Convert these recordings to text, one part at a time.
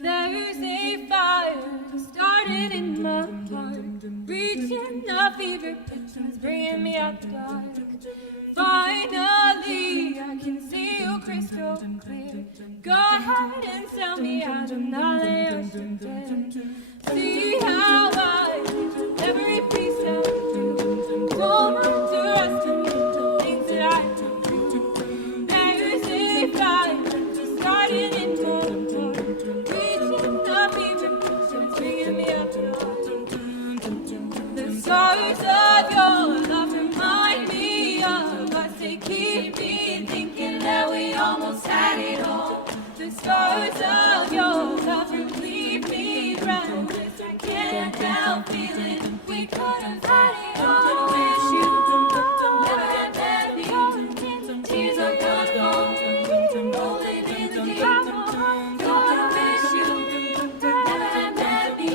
There's a fire started in my heart, reaching a fever pitch, and it's bringing me out the dark. Finally, I can see you crystal clear. Go ahead and tell me how to not lay us dead. See how I every piece of you. Don't underestimate the things that I do. There's a fire started in my heart, reaching a fever pitch, and it's bringing me out the dark. The stars of your love remind me of us. They keep me thinking that we almost had it all. The stars of your love leave me breathless. I can't help feeling we could have had it all. I wish you never had met me. Tears are gonna fall, rolling in the deep. Lord, I wish you never had met me.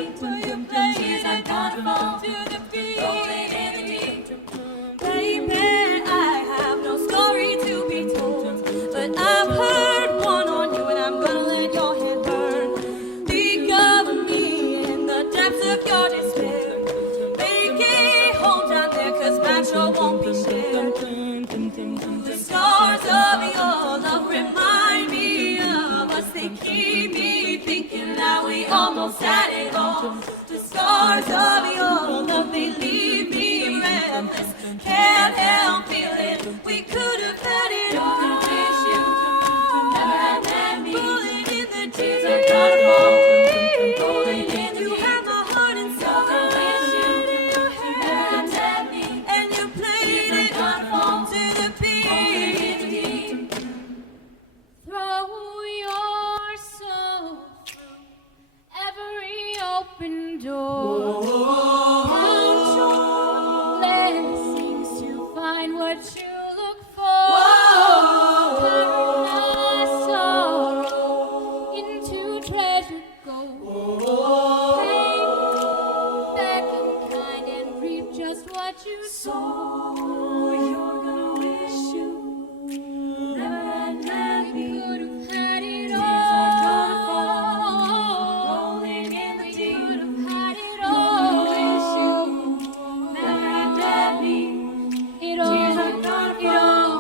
Tears are gonna fall to the beat, rolling in the deep. Baby, I have no story to be told, but I've heard one on you, and I'm gonna let your head burn. Think of me in the depths of your despair. Make a home down there, 'cause mine sure won't be shared. The stars of your love remind me of us. They keep me thinking that we almost had it all. The stars of your love, they leave me breathless. Can't help feeling we could have had it all. I wish you never had met me. Rolling in the tears are gonna fall, rolling in the deep. You have my heart inside. I wish you never had met me, and you played it to the beat. Rolling in the deep. Throw your soul through every open door. Count your blessings to find what you look for. Turn our sorrow into treasure gold. Paint back and kind and reap just what you sow. You're gonna wish you never had met me. We could have had it all. Rolling in the deep. We could have had it all. Wish you never had met me. It all, tears are gonna fall.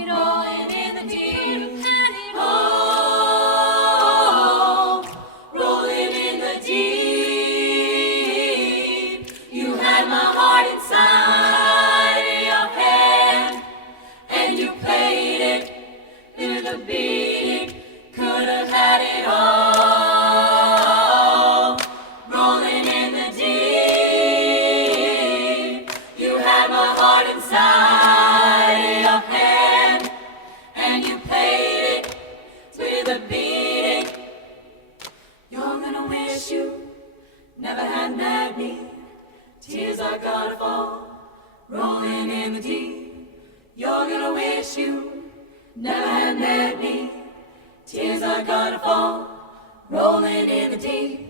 It all, rolling in the deep. We could have had it all. Rolling in the deep. You had my heart inside your hand, and you played it through the beating. Could have had it all. Rolling in the deep. You had my heart inside your hand, and you played it through the beating. You're gonna wish you never had met me. Tears are gonna fall, rolling in the deep. You're gonna wish you never had met me. Tears are gonna fall, rolling in the deep.